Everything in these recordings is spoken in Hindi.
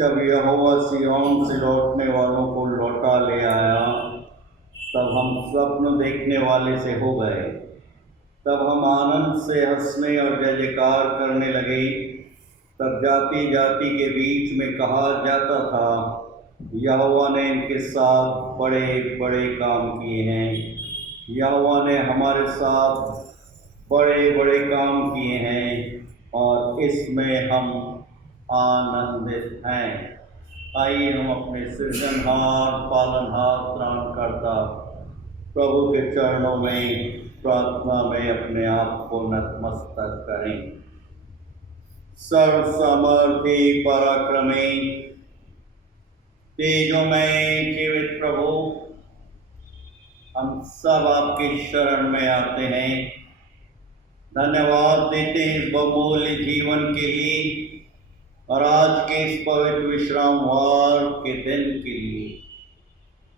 जब यहोवा सिय्योन से लौटने वालों को लौटा ले आया, तब हम स्वप्न देखने वाले से हो गए। तब हम आनंद से हंसने और जय जयकार करने लगे। तब जाति जाति के बीच में कहा जाता था, यहोवा ने इनके साथ बड़े बड़े काम किए हैं। यहोवा ने हमारे साथ बड़े बड़े काम किए हैं और इसमें हम आनंदित हैं। आइए हम अपने सृजनहार, पालनहार, त्राणकर्ता प्रभु के चरणों में प्रार्थना में अपने आप को नतमस्तक करें। सर्वसामर्थी, पराक्रमी, तेजोमय जीवित प्रभु, हम सब आपकी शरण में आते हैं। धन्यवाद देते हैं इस बहुमूल्य जीवन के लिए और आज के इस पवित्र विश्रामवार के दिन के लिए।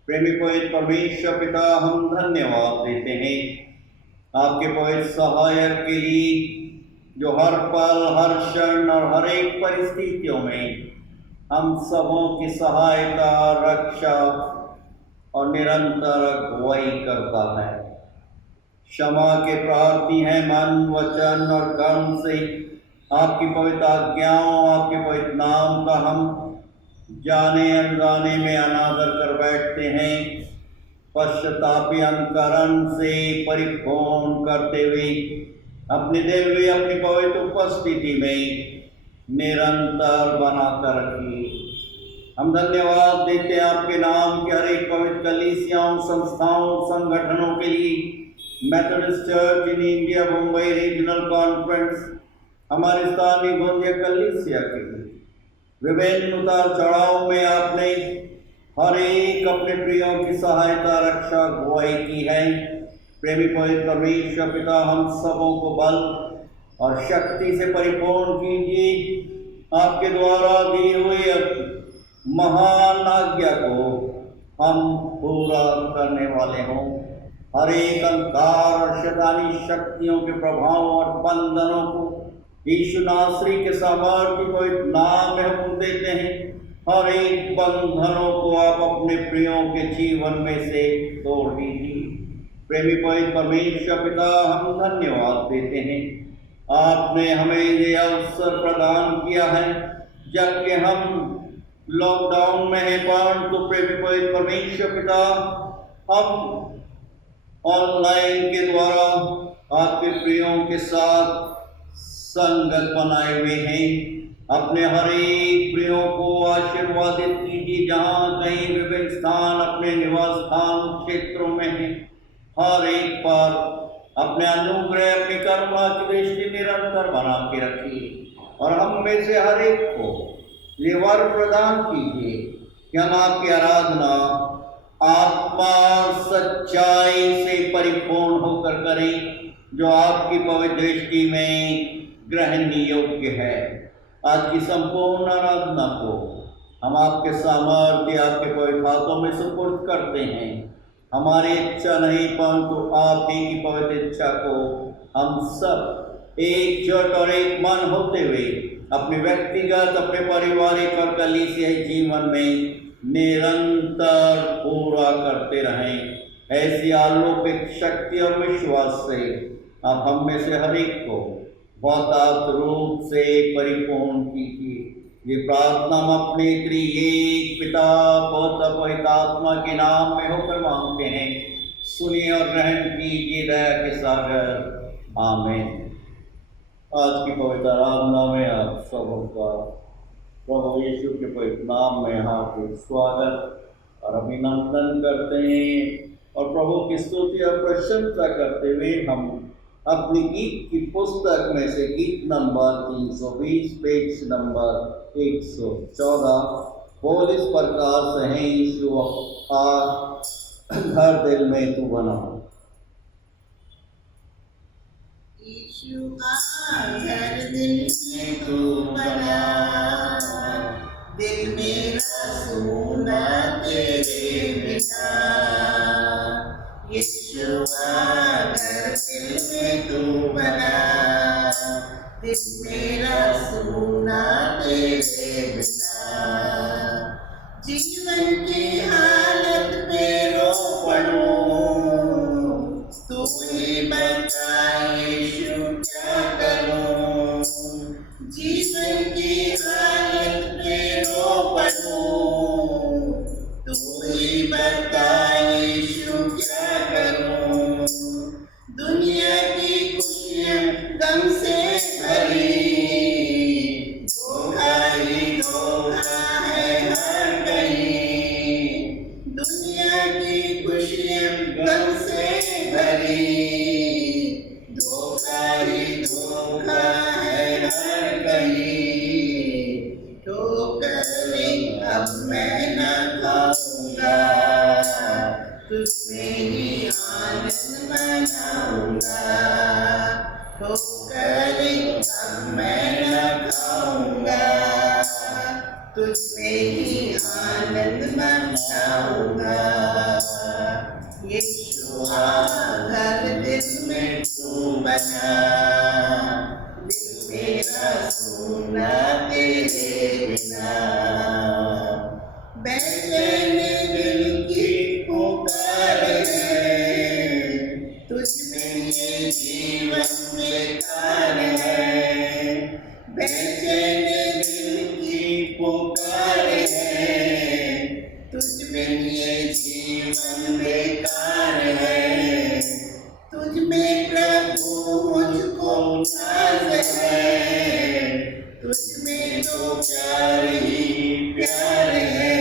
प्रेमी पवित्र परमेश्वर पिता, हम धन्यवाद देते हैं आपके पवित्र सहायक के लिए, जो हर पल, हर क्षण और हर एक परिस्थितियों में हम सबों की सहायता, रक्षा और निरंतर अगुवाई करता है। क्षमा के प्रार्थी हैं मन, वचन और कर्म से। आपकी पवित्र आज्ञाओं, आपके पवित्र नाम का हम जाने अनजाने में अनादर कर बैठते हैं। पश्चातापी अंतकरण से परिपूर्ण करते हुए अपनी दिव्य, अपनी पवित्र उपस्थिति में निरंतर बना कर रखिए। हम धन्यवाद देते हैं आपके नाम के हर एक पवित्र कलीसियाओं, संस्थाओं, संगठनों के लिए। Methodist church in India Mumbai regional conference, हमारे स्थानीय गोंदिया कलीसिया के लिए विभिन्न उतार चढ़ाव में आपने हर एक अपने प्रियों की सहायता, रक्षा, अगुवाई की है। प्रेमी पवित्र परमेश्वर पिता, हम सबों को बल और शक्ति से परिपूर्ण कीजिए। आपके द्वारा दिए हुए महान आज्ञा को हम पूरा करने वाले हों। हर एक अंधकार और शैतानी शक्तियों के प्रभाव और बंधनों को यीशु नासरी के सामर्थ्य को एक नाम में हुक्म देते हैं। हर एक बंधनों को आप अपने प्रियों के जीवन में से तोड़ दीजिए। प्रेमी पवित्र परमेश्वर पिता, हम धन्यवाद देते हैं आपने हमें ये अवसर प्रदान किया है, जबकि हम लॉकडाउन में हैं। परंतु प्रेमी पवित्र परमेश्वर पिता, हम ऑनलाइन के द्वारा आपके प्रियों के साथ संगत बनाए हुए हैं। अपने हर एक प्रियों को आशीर्वादित कीजिए, जहाँ कहीं विभिन्न स्थान अपने निवास स्थान क्षेत्रों में हैं। हर एक पर अपने अनुग्रह, अपनी करुणा की दृष्टि निरंतर बना के रखिए और हम में से हर एक को ये वर प्रदान कीजिए कि हम आपकी आराधना आत्मा सच्चाई से परिपूर्ण होकर करें, जो आपकी पवित्र दृष्टि में ग्रहण योग्य है। आज की संपूर्ण आराधना को हम आपके सामर्थ्य, आपके पवित्र हाथों में सुपुर्द करते हैं। हमारी इच्छा नहीं, परंतु आप ही की पवित्र इच्छा को हम सब एकजुट और एक मन होते हुए अपने व्यक्तिगत, अपने पारिवारिक और कलीसियाई जीवन में निरंतर पूरा करते रहें। ऐसी अलौकिक शक्ति और विश्वास से आप हम में से हर एक को बहुत रूप से परिपूर्ण कीजिए। ये प्रार्थना हम अपने एक पिता, पुत्र, पवित्र आत्मा के नाम में होकर मांगते हैं। सुनिए और ग्रहण कीजिए दया के सागर। आमीन। आज की पवित्र आराधना में आप सबों का प्रभु यीशु के पवित्र नाम में हार्दिक स्वागत और अभिनंदन करते हैं और प्रभु की स्तुति और प्रशंसा करते हुए हम अपनी गीत की पुस्तक में से गीत नंबर 320, पेज नंबर 114 बोल इस प्रकार से हैं, यीशु आ घर दिल में तू बना। यीशु आ घर दिल में तू बना, दिल मेरा सूना तेरे बिना। यीशु आ घर दिल में तू बना, दिल मेरा सूना तेरे बिना। जीवन की हालत पे रो पड़ो, तू ही बता यीशु क्या करूं। जीवन की हालत पे रो पड़ो, तू ही बता यीशु क्या करूं। दुनिया की खुशियां गम से भरी, धोखा ही धोखा है हर कहीं। दुनिया की खुशियां गम से भरी, धोखा ही धोखा है हर कहीं। ठोकरें अब मैं न खाऊंगा, तुझमें ही आनंद मनाऊंगा। ठोकरें अब मैं न खाऊंगा, तुझमें ही आनंद मनाऊंगा। यीशु आ घर दिल में तू बना, दिल मेरा सुना तेरे बिना। बेचैन दिल की पुकार है, तुझ में ये जीवन बेकार है। बेचैन दिल की पुकार है, तुझ में ये जीवन बेकार है। तुझ में प्रभु मुझको नाज है, तुझ में तो प्यार ही प्यार है।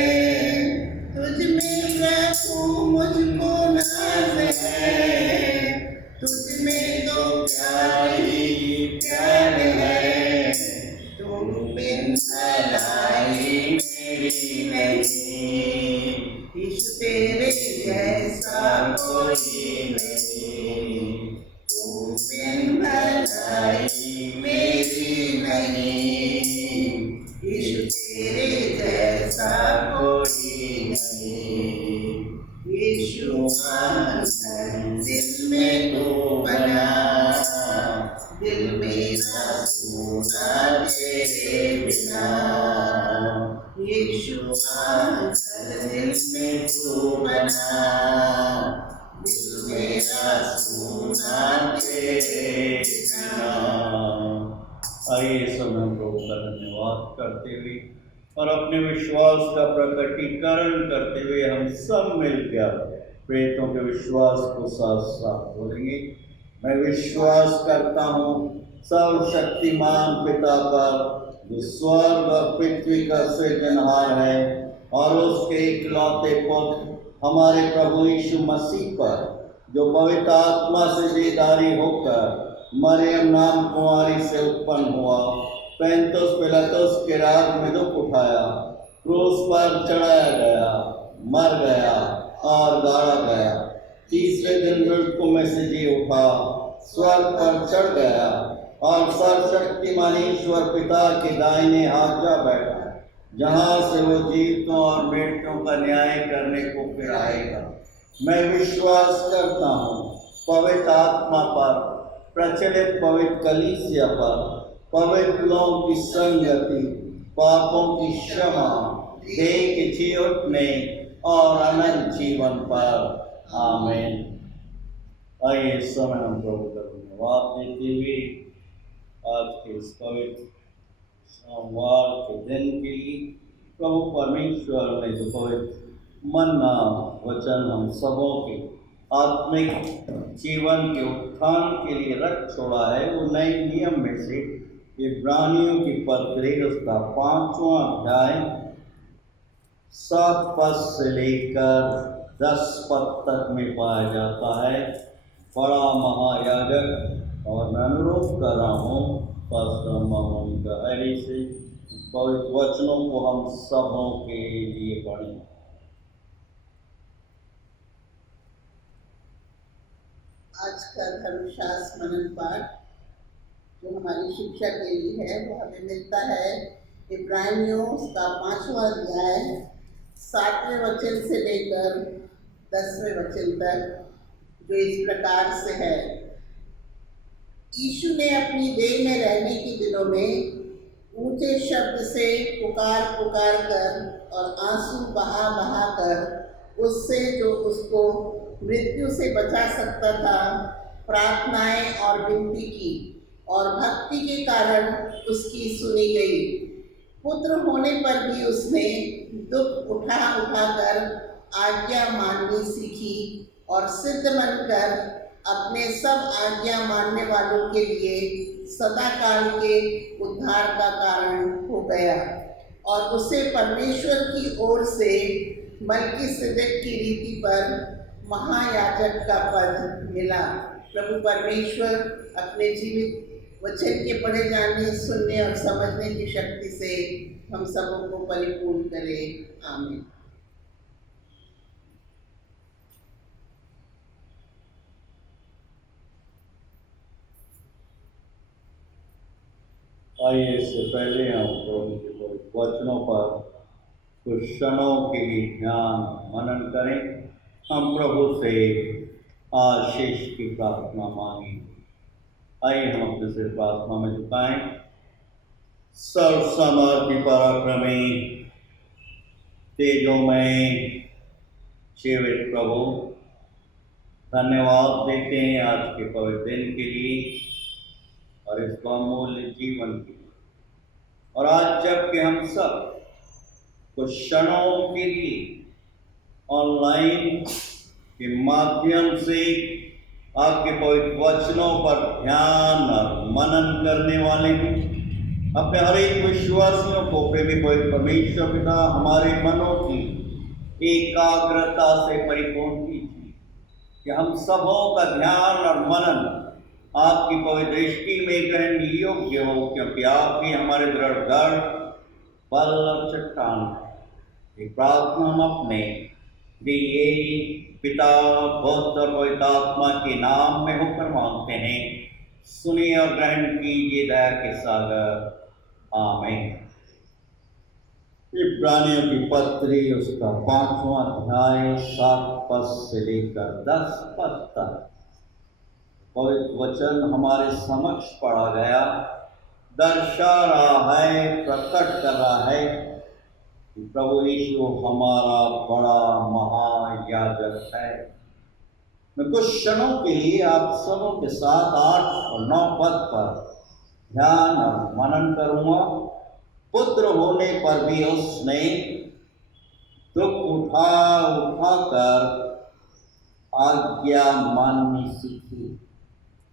तुझ में प्रभु मुझको नाज है, तुझ में तो प्यार ही प्यार है। तुम बिन भलाई मेरी नहीं, यीशु तेरे जैसा कोई नहीं। तुम बिन भलाई मेरी नहीं, यीशु तेरे जैसा कोई नहीं। यीशु दिल में तू बना, दिल मेरा सुना तेरे बिना। यीशु दिल में तू बना, दिल मेरा सुना तेरे बिना। आइए समय प्रभु का धन्यवाद करते हुए और अपने विश्वास का प्रकटीकरण करते हुए हम सब मिलकर प्रेतों के विश्वास को साथ साथ बोलेंगे। मैं विश्वास करता हूँ सर्वशक्तिमान पिता पर, जो स्वर्ग और पृथ्वी का सृजनहार है, और उसके इकलौते पुत्र हमारे प्रभु यीशु मसीह पर, जो पवित्र आत्मा से बेदारी होकर मरियम नाम कुंवारी से उत्पन्न हुआ, पैंतुस पिलातुस के राज में दुख उठाया, क्रूस पर चढ़ाया गया, मर गया और गाड़ा गया, तीसरे दिन मृतकों में से जी उठा, स्वर्ग पर चढ़ गया और सर्वशक्तिमान ईश्वर पिता के दाहिने हाथ जा बैठा, जहाँ से वो जीवतों और मृतकों का न्याय करने को फिर आएगा। मैं विश्वास करता हूँ पवित्र आत्मा पर, प्रचलित पवित्र कलीसिया पर, पवित्र लोगों की संगति, पापों की क्षमा, देह के जी उठने और अनंत जीवन पर। आमीन। आइए इस समय हम प्रभु का धन्यवाद देते हुए आज के इस पवित्र सोमवार के दिन के लिए प्रभु परमेश्वर ने जो पवित्र मन्ना वचन हम सबों के आत्मिक जीवन के उत्थान के लिए रख छोड़ा है, वो नए नियम में से इब्रानियों की पत्री उसका 5वां अध्याय 7 पद से लेकर 10 पद तक में पाया जाता है। बड़ा महायाजक और मैं अनुरोध कर रहा हूँ पास्टर मामून गहरी से पवित्र वचनों को हम सबों के लिए पढ़ें। आज का धर्मशास्त्र मनन पाठ जो हमारी शिक्षा के लिए है वो हमें मिलता है इब्रानियों का 5वां अध्याय 7वें वचन से लेकर 10वें वचन तक, जो इस प्रकार से है। यीशु ने अपनी देह में रहने के दिनों में ऊंचे शब्द से पुकार पुकार कर और आंसू बहा बहा कर उससे जो उसको मृत्यु से बचा सकता था प्रार्थनाएं और विनती की और भक्ति के कारण उसकी सुनी गई। पुत्र होने पर भी उसने दुख उठा उठा कर आज्ञा माननी सीखी और सिद्ध बनकर अपने सब आज्ञा मानने वालों के लिए सदा काल के उद्धार का कारण हो गया और उसे परमेश्वर की ओर से मल्कीसिदक की रीति पर महायाजक का पद मिला। प्रभु परमेश्वर अपने जीवित वचन के पढ़े जाने, सुनने और समझने की शक्ति से हम सबों को परिपूर्ण करे। आमीन। आइए, इससे पहले हम प्रभु के वचनों पर कुछ क्षणों के लिए ध्यान मनन करें। हम प्रभु से आशीष की प्रार्थना मांगें। आइए हम अपने सिर प्रार्थना में झुकाएं। सर्वसमर्थी पराक्रमी तेजोमय जीवित प्रभु, धन्यवाद देते हैं आज के पवित्र दिन के लिए और इस बहुमूल्य जीवन के लिए। और आज जबकि हम सब कुछ क्षणों के लिए ऑनलाइन के माध्यम से आपके पवित्र वचनों पर ध्यान और मनन करने वाले हैं, अपने हर एक विश्वासियों को प्रेमी पवित्र परमेश्वर पिता हमारे मनों की एकाग्रता से परिपूर्ण कीजिए कि हम सबों का ध्यान और मनन आपकी पवित्र दृष्टि में ग्रहण योग्य हो, क्योंकि आप ही हमारे दृढ़ गढ़, बल और चट्टान है। एक प्रार्थना हम अपने प्रिय पिता पुत्र और पवित्र आत्मा के नाम में होकर मांगते हैं। सुनिए और ग्रहण कीजिए दया के सागर। आमीन। इब्रानियों की पत्री उसका 5वां अध्याय 7 पद से लेकर 10 पद तक पवित्र वचन हमारे समक्ष पढ़ा गया, दर्शा रहा है, प्रकट कर रहा है कि प्रभु यीशु हमारा बड़ा महायाजक है। मैं कुछ क्षणों के लिए आप सबों के साथ 8 और 9 पद पर ध्यान और मनन करूँगा। पुत्र होने पर भी उसने दुख उठा उठा कर आज्ञा माननी सीखी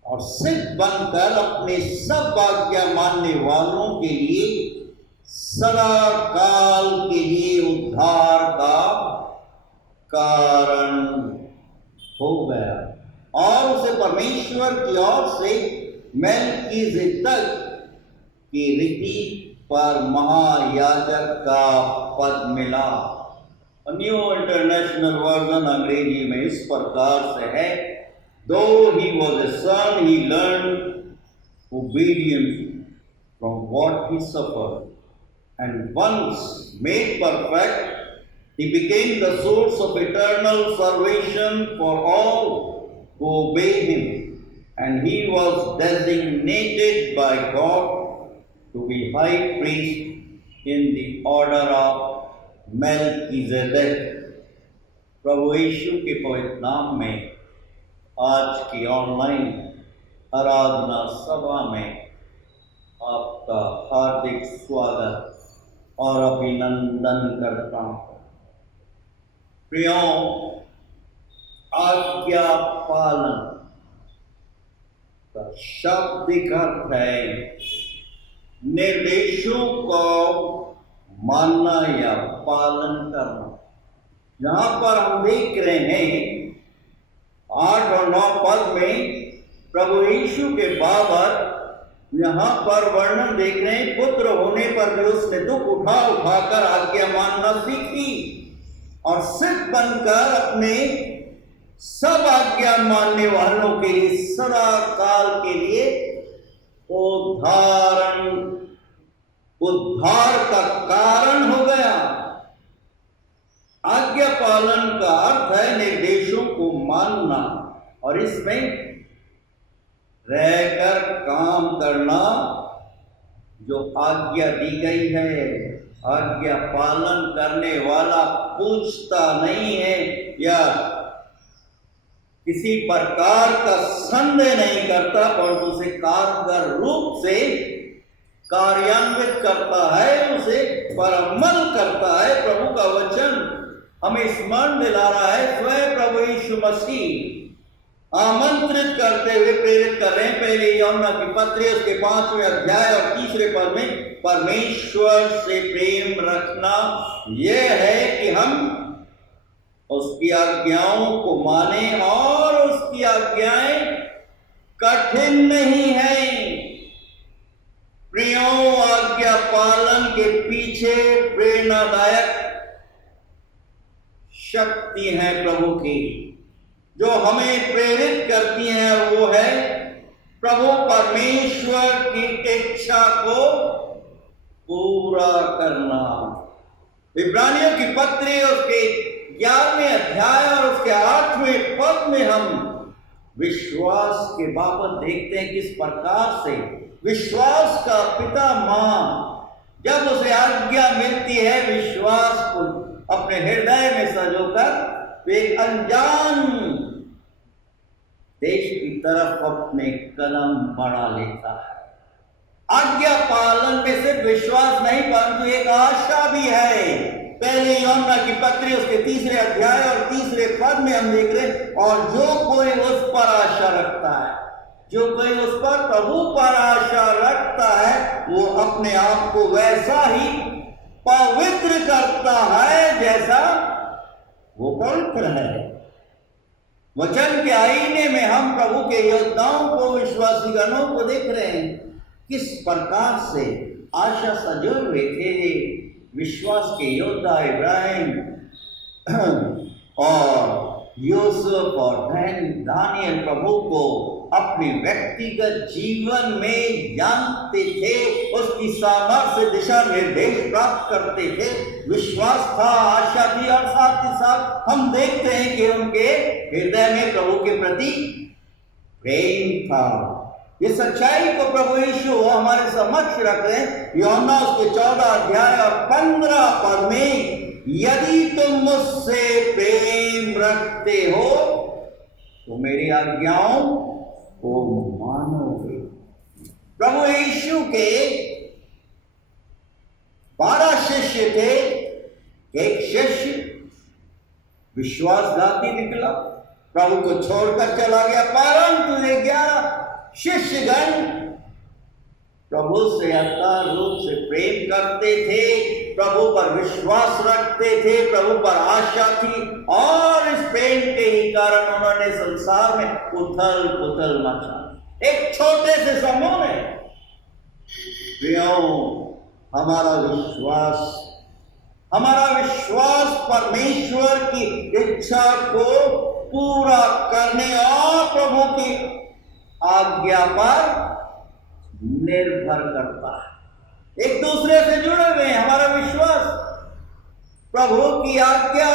और सिद्ध बनकर अपने सब आज्ञा मानने वालों के लिए सदा काल के लिए उद्धार का कारण हो गया और उसे परमेश्वर की ओर से मेल्कीसेदक की रीति पर महायाजक का पद मिला। न्यू इंटरनेशनल वर्जन अंग्रेजी में इस प्रकार से है, Though he was a son, he learned obedience from what he suffered, and once made perfect, he became the source of eternal salvation for all who obey him, and he was designated by God to be high priest in the order of Melchizedek. प्रभु यीशु के पवित्र नाम में आज की ऑनलाइन आराधना सभा में आपका हार्दिक स्वागत और अभिनंदन करता हूँ। प्रियों, आज्ञा पालन का शाब्दिक अर्थ है निर्देशों को मानना या पालन करना। यहाँ पर हम देख रहे हैं 8 और 9 पद में प्रभु यीशु के बाबत यहाँ पर वर्णन देख रहे हैं। पुत्र होने पर भी उसने दुख उठा उठाकर आज्ञा मानना सीखी और सिद्ध बनकर अपने सब आज्ञा मानने वालों के लिए सदा काल के लिए उद्धार का कारण हो गया। आज्ञा पालन का अर्थ है निर्देशों को मानना और इसमें रहकर काम करना जो आज्ञा दी गई है, आज्ञा पालन करने वाला पूछता नहीं है या किसी प्रकार का संदेह नहीं करता, परंतु उसे कारगर रूप से कार्यान्वित करता है, उसे पर अमल करता है। प्रभु का वचन हमें स्मरण दिला रहा है, स्वयं प्रभु यीशु मसीह आमंत्रित करते हुए प्रेरित कर रहे हैं। पहले यूहन्ना की पत्री उसके 5वें अध्याय और 3 पद में परमेश्वर से प्रेम रखना यह है कि हम उसकी आज्ञाओं को माने, और उसकी आज्ञाएं कठिन नहीं है। प्रियों, आज्ञा पालन के पीछे प्रेरणादायक शक्ति है प्रभु की, जो हमें प्रेरित करती हैं, और वो है प्रभु परमेश्वर की इच्छा को पूरा करना। इब्रानियों की पत्री उसके 11वें अध्याय और उसके 8वें पद में हम विश्वास के बाबत देखते हैं किस प्रकार से विश्वास का पिता मां जब उसे आज्ञा मिलती है विश्वास को अपने हृदय में सजोकर एक अनजान देश की तरफ अपने कदम बढ़ा लेता है। आज्ञा पालन में सिर्फ विश्वास नहीं, परंतु एक आशा भी है। पहले यूहन्ना की पत्री उसके 3 अध्याय और 3 पद में हम देख रहे हैं, और जो कोई उस पर आशा रखता है, जो कोई उस पर प्रभु पर आशा रखता है, वो अपने आप को वैसा ही पवित्र करता है जैसा वो पवित्र है। वचन के आईने में हम प्रभु के योद्धाओं को, विश्वासी गणों को देख रहे हैं किस प्रकार से आशा सजोए हुए थे। विश्वास के योद्धा इब्राहिम और यूसुफ और दानियल प्रभु को अपने व्यक्तिगत जीवन में जानते थे, उसकी सामर्थ्य दिशा निर्देश प्राप्त करते थे। विश्वास था, आशा थी, और साथ ही साथ हम देखते हैं कि उनके हृदय में प्रभु के प्रति प्रेम था। ये सच्चाई को प्रभु यीशु हमारे समक्ष रख रहे हैं। यूहन्ना उसके 14 अध्याय और 15 पद में, यदि तुम मुझसे प्रेम रखते हो तो मेरी आज्ञाओं को मानोगे। प्रभु यीशु के 12 शिष्य थे, एक शिष्य विश्वासघाती निकला, प्रभु को छोड़कर चला गया, परंतु 11 शिष्यगण प्रभु से अतः रूप से प्रेम करते थे, प्रभु पर विश्वास रखते थे, प्रभु पर आशा थी, और इस प्रेम के ही कारण उन्होंने संसार में उथल पुथल मचा। एक छोटे से समूह में हमारा विश्वास परमेश्वर की इच्छा को पूरा करने और प्रभु की आज्ञा पर निर्भर करता है। एक दूसरे से जुड़े हुए हैं। हमारा विश्वास प्रभु की आज्ञा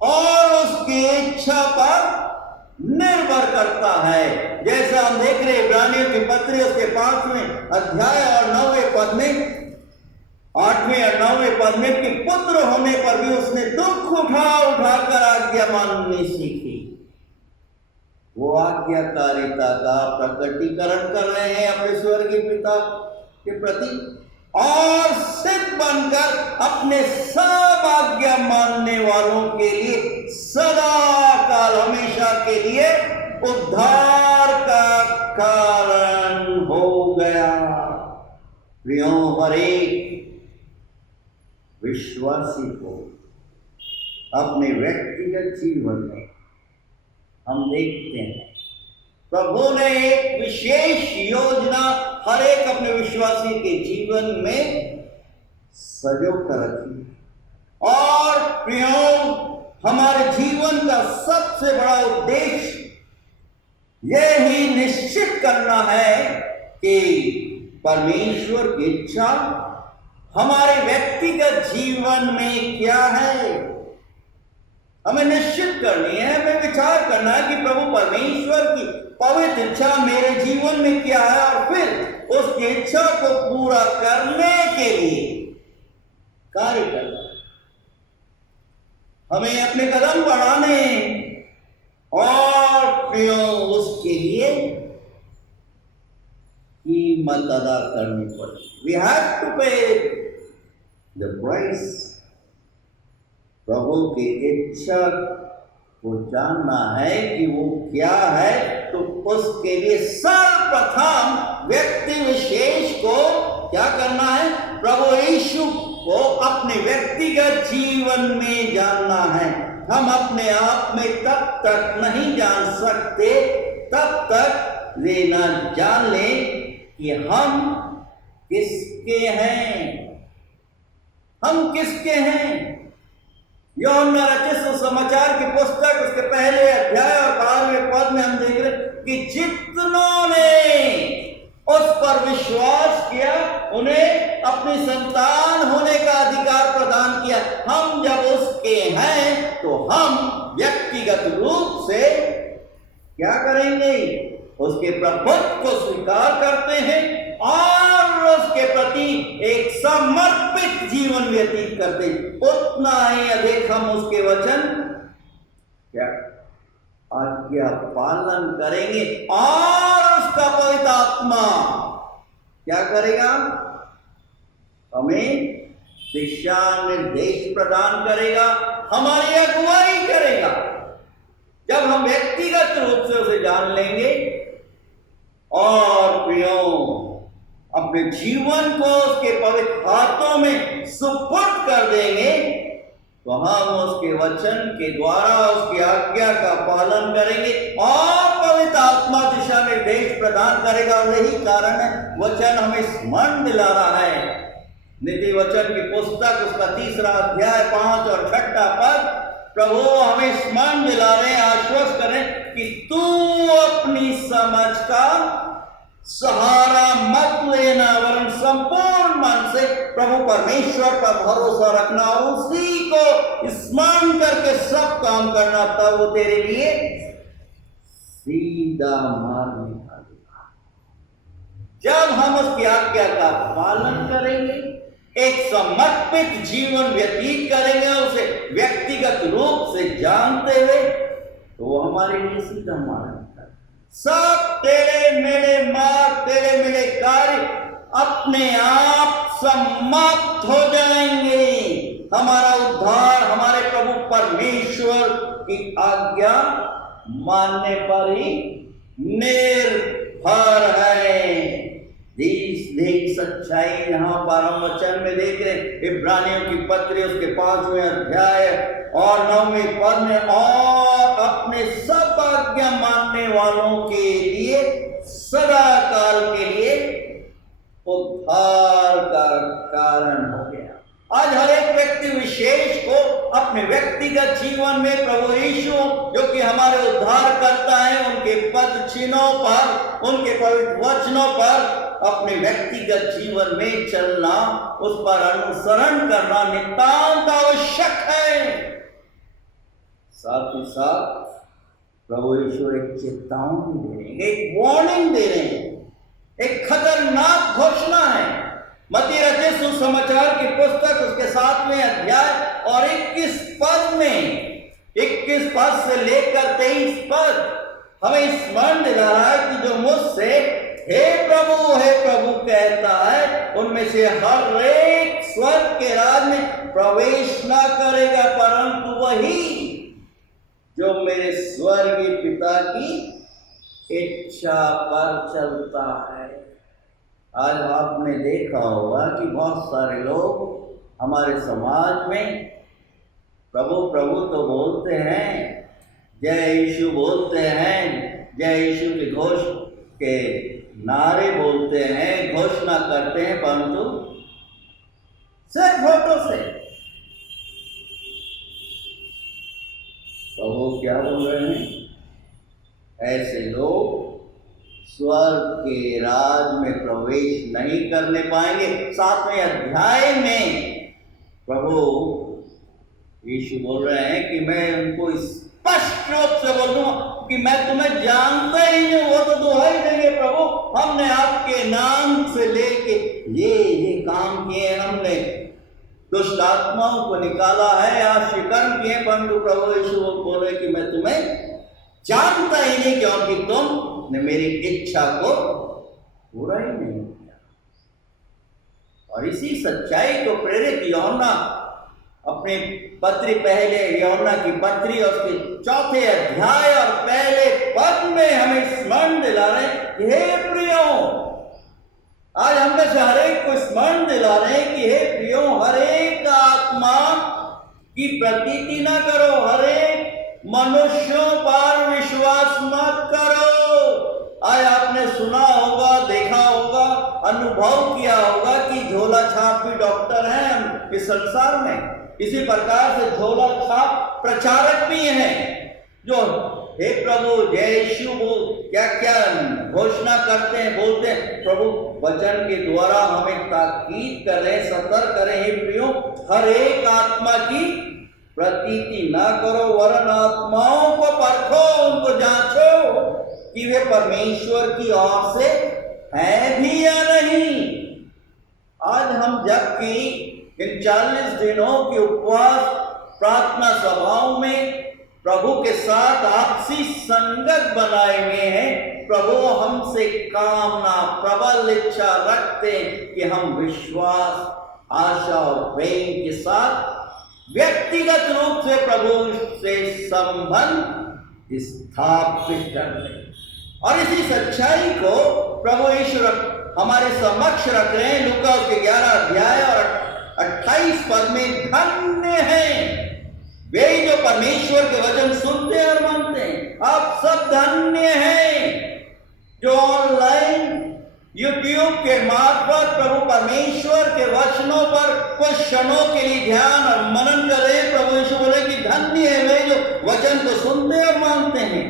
और उसकी इच्छा पर निर्भर करता है। जैसा हम देख रहे हैं इब्रानियों की पत्री उसके 5वें अध्याय और 9वें पद में, 8वें और 9वें पद में, कि पुत्र होने पर भी उसने दुख उठाकर आज्ञा माननी सीखी। वो आज्ञाकारिता का प्रकटीकरण कर रहे हैं अपने स्वर्गीय पिता के प्रति, और सिद्ध बनकर अपने सब आज्ञा मानने वालों के लिए सदा काल हमेशा के लिए उद्धार का कारण हो गया। प्रियों, हर एक विश्वासी को अपने व्यक्तिगत जीवन में हम देखते हैं प्रभु ने एक विशेष योजना हर एक अपने विश्वासी के जीवन में सजो कर रखी। और प्रियों, हमारे जीवन का सबसे बड़ा उद्देश्य यह ही निश्चित करना है कि परमेश्वर की इच्छा हमारे व्यक्तिगत जीवन में क्या है। हमें निश्चित करनी है, हमें विचार करना है कि प्रभु परमेश्वर की पवित्र इच्छा मेरे जीवन में क्या है, और फिर उसकी इच्छा को पूरा करने के लिए कार्य करना है। हमें अपने कदम बढ़ाने और प्रियो उसके लिए कीमत अदा करनी पड़ेगी। वी हैव टू पे द प्राइस। प्रभु की इच्छा को जानना है कि वो क्या है, तो उसके लिए सर्वप्रथम व्यक्ति विशेष को क्या करना है? प्रभु यीशु को अपने व्यक्तिगत जीवन में जानना है। हम अपने आप में तब तक नहीं जान सकते तब तक वे न जान लें कि हम किसके हैं। हम किसके हैं? यूहन्ना रचित सुसमाचार की पुस्तक उसके पहले अध्याय और 12वें पद में हम देख रहे कि जितनों ने उस पर विश्वास किया उन्हें अपनी संतान होने का अधिकार प्रदान किया। हम जब उसके हैं तो हम व्यक्तिगत रूप से क्या करेंगे? उसके प्रभुत्व को स्वीकार करते हैं और उसके प्रति एक समर्पित जीवन व्यतीत करते हैं। उतना ही अधिक हम उसके वचन क्या आज्ञा पालन करेंगे और उसका पवित्र आत्मा क्या करेगा? हमें दिशा निर्देश प्रदान करेगा, हमारी अगुवाई करेगा। जब हम व्यक्तिगत रूप से उसे जान लेंगे और प्रियो अपने जीवन को उसके पवित्र हाथों में सुपुर्द कर देंगे तो हम उसके वचन के द्वारा उसकी आज्ञा का पालन करेंगे और पवित्र आत्मा दिशा निर्देश प्रदान करेगा। और यही कारण है वचन हमें स्मरण दिला रहा है। नीति वचन की पुस्तक उसका 3 अध्याय 5 और 6 पद प्रभु हमें स्मरण दिला रहे हैं, आश्वस्त करें कि तू अपनी समझ का सहारा मत लेना वरन संपूर्ण मन से प्रभु परमेश्वर पर भरोसा रखना और उसी को स्मरण करके सब काम करना, तब वो तेरे लिए सीधा मार्ग निकालेगा। जब हम उसकी आज्ञा का पालन करेंगे, एक समर्पित जीवन व्यतीत करेंगे, उसे व्यक्तिगत रूप से जानते हुए, तो वो हमारे लिए सीधा मार्ग निकालेगा। सब तेरे मेरे मार्ग, तेरे मेरे कार्य अपने आप समाप्त हो जाएंगे। हमारा उद्धार हमारे प्रभु परमेश्वर की आज्ञा मानने पर ही निर्भर है। देख सच्चाई यहाँ पर हम वचन में देख रहे इब्रानियों की पत्री उसके 5वें अध्याय और 9वें पद में, और अपने सब आज्ञा मानने वालों के लिए सदा काल के लिए उद्धार का कारण हो गया। आज हर एक व्यक्ति विशेष को अपने व्यक्तिगत जीवन में प्रभु यीशु जो कि हमारे उद्धार करता है, उनके पद चिन्हों पर, उनके पवित्र वचनों पर अपने व्यक्तिगत जीवन में चलना, उस पर अनुसरण करना नितांत आवश्यक है। साथ ही साथ प्रभु यीशु एक चेतावनी दे रहे हैं, एक वार्निंग दे रहे हैं, एक खतरनाक घोषणा है। मत्ती रचित सुसमाचार की पुस्तक उसके 7वें अध्याय और 21 पद में, 21 पद से लेकर 23 पद हमें स्मरण दिला रहा है कि जो मुझसे हे प्रभु कहता है, उनमें से हर एक स्वर्ग के राज में प्रवेश न करेगा, परंतु वही जो मेरे स्वर्गीय पिता की इच्छा पर चलता है। आज आपने देखा होगा कि बहुत सारे लोग हमारे समाज में प्रभु प्रभु तो बोलते हैं, जय यीशु बोलते हैं, जय यीशु के घोष के नारे बोलते हैं, घोषणा करते हैं, परंतु सिर्फ फोटो से। प्रभु क्या बोल रहे हैं? ऐसे लोग स्वर्ग के राज में प्रवेश नहीं करने पाएंगे। 7वें अध्याय में प्रभु यीशु बोल रहे हैं कि मैं उनको इस स्पष्ट रूप से बोलूं कि मैं तुम्हें जानता ही नहीं, वो तो दुहाई देंगे प्रभु हमने आपके नाम से लेके ये काम किए, हमने दुष्ट आत्माओं को निकाला है, आश्चर्य कर्म किए, परंतु प्रभु यीशु वो बोले कि मैं तुम्हें जानता ही नहीं, क्योंकि तुमने मेरी इच्छा को पूरा ही नहीं किया। और इसी सच्चाई को प्रेरित यूहन्ना अपने पत्री, पहले यूहन्ना की पत्री और उसके 4 अध्याय और पहले पद में हमें स्मरण दिला रहे हैं, हे प्रियो, आज हम में से हर एक को स्मरण दिला रहे हैं कि हे प्रियो, हर एक आत्मा की प्रतीति न करो, हर एक मनुष्यों पर विश्वास मत करो। आज आपने सुना होगा, देखा होगा, अनुभव किया होगा कि झोला छाप भी डॉक्टर हैं इस संसार में, इसी प्रकार से झोला छाप प्रचारक भी हैं जो हे प्रभु जय यीशु क्या क्या घोषणा करते हैं, बोलते हैं। प्रभु वचन के द्वारा हमें ताकीद कर रहे, सतर्क करें, हे प्रियो, हर एक आत्मा की प्रतीति ना करो, वरन आत्माओं को परखो, उनको जांचो कि वे परमेश्वर की ओर से हैं भी या नहीं। आज हम जबकि इन 40 दिनों के उपवास प्रार्थना सभाओं में प्रभु के साथ आपसी संगत बनाए हुए हैं, प्रभु हमसे कामना, प्रबल इच्छा रखते हैं कि हम विश्वास, आशा और प्रेम के साथ व्यक्तिगत रूप से प्रभु से संबंध स्थापित कर लें। और इसी सच्चाई को प्रभु ईश्वर हमारे समक्ष रख रहे हैं। लूका के 11 अध्याय और 28 पद में धन्य हैं वे जो परमेश्वर के वचन सुनते हैं और मानते हैं। आप सब धन्य हैं जो ऑनलाइन यूट्यूब के मार्फत प्रभु परमेश्वर के वचनों पर कुछ क्षणों के लिए ध्यान और मनन करें। प्रभु यीशु बोले कि धन्य है वे जो वचन को सुनते और मानते हैं।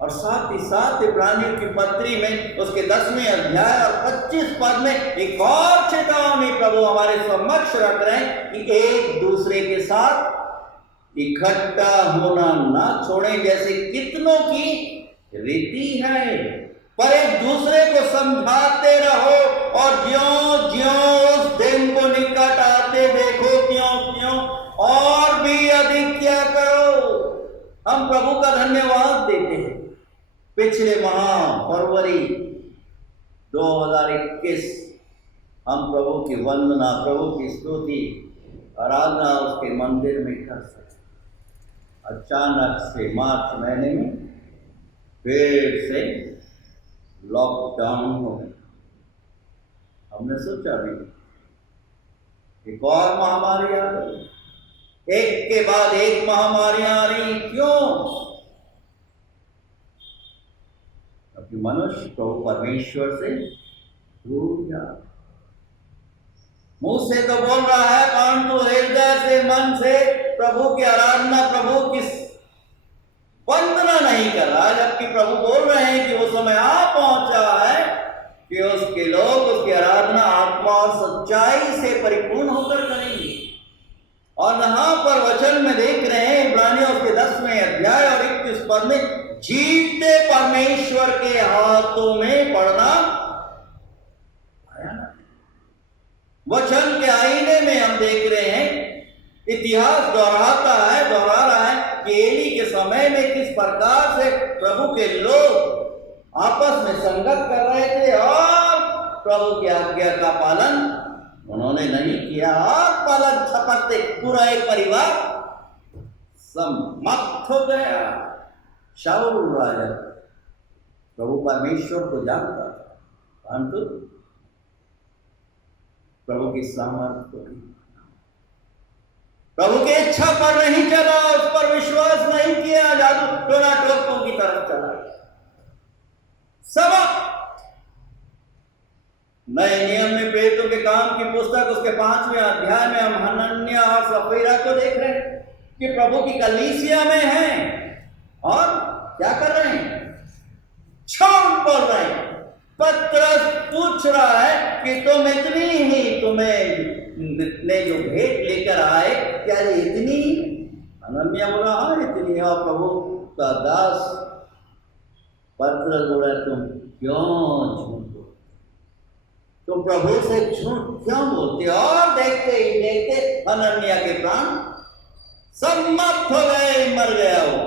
और साथ ही साथ इब्रानियों की पत्री में उसके 10वें अध्याय और 25 पद में एक और चेतावनी प्रभु हमारे समक्ष रख रहे हैं कि एक दूसरे के साथ इकट्ठा होना ना छोड़ें, जैसे कितनों की रीति है, पर एक दूसरे को समझाते रहो और ज्यों-ज्यों उस दिन को निकट आते देखो त्यों-त्यों और भी अधिक क्या करो। हम प्रभु का धन्यवाद देते हैं। पिछले माह फरवरी 2021 हम प्रभु की वंदना, प्रभु की स्तुति, आराधना उसके मंदिर में कर सके। अचानक से मार्च महीने में फिर से लॉकडाउन हो गया। हमने सोचा भी एक और महामारी आ रही, एक के बाद एक महामारियां आ रही। क्यों? क्योंकि मनुष्य तो परमेश्वर से दूर जा, मुंह से तो बोल रहा है परंतु हृदय से, मन से प्रभु की आराधना, प्रभु की वंदना नहीं कर रहा। जबकि प्रभु बोल रहे हैं कि वो समय आ पहुंचा है कि उसके लोग उसकी आराधना आत्मा और सच्चाई से परिपूर्ण होकर करेंगे। और यहां पर वचन में देख रहे हैं इब्रानियों के 10वें अध्याय और 21 पद में जीते परमेश्वर के हाथों में पड़ना आया ना। वचन के आईने में हम देख रहे हैं इतिहास दोहरा रहा है कि एली के समय में किस प्रकार से प्रभु के लोग आपस में संगत कर रहे थे और प्रभु की आज्ञा का पालन उन्होंने नहीं किया और पालन छपकते पूरा एक परिवार समाप्त हो गया। शाऊल राजा प्रभु परमेश्वर को जानता था, परंतु प्रभु की सामर्थ को नहीं, प्रभु की इच्छा पर नहीं चला, उस पर विश्वास नहीं किया, जादू टोना टोपकों की तरफ चला। सब नए नियम में प्रेरितों के काम की पुस्तक उसके 5वें अध्याय में हम हनन्याह और सफीरा को देख रहे हैं कि प्रभु की कलीसिया में हैं और क्या कर रहे हैं? छाम बोल रहे हैं। पत्रस पूछ रहा है कि तुम इतनी ही, तुम्हें जो भेंट लेकर आए क्या इतनी? हनन्याह बोला हाँ इतनी है। और प्रभु उसका दास पतरस बोला, तुम क्यों झूठ बोलते, तुम प्रभु से झूठ क्यों बोलते? और देखते ही देखते हनन्याह के प्राण समाप्त हो गए, मर गया वो।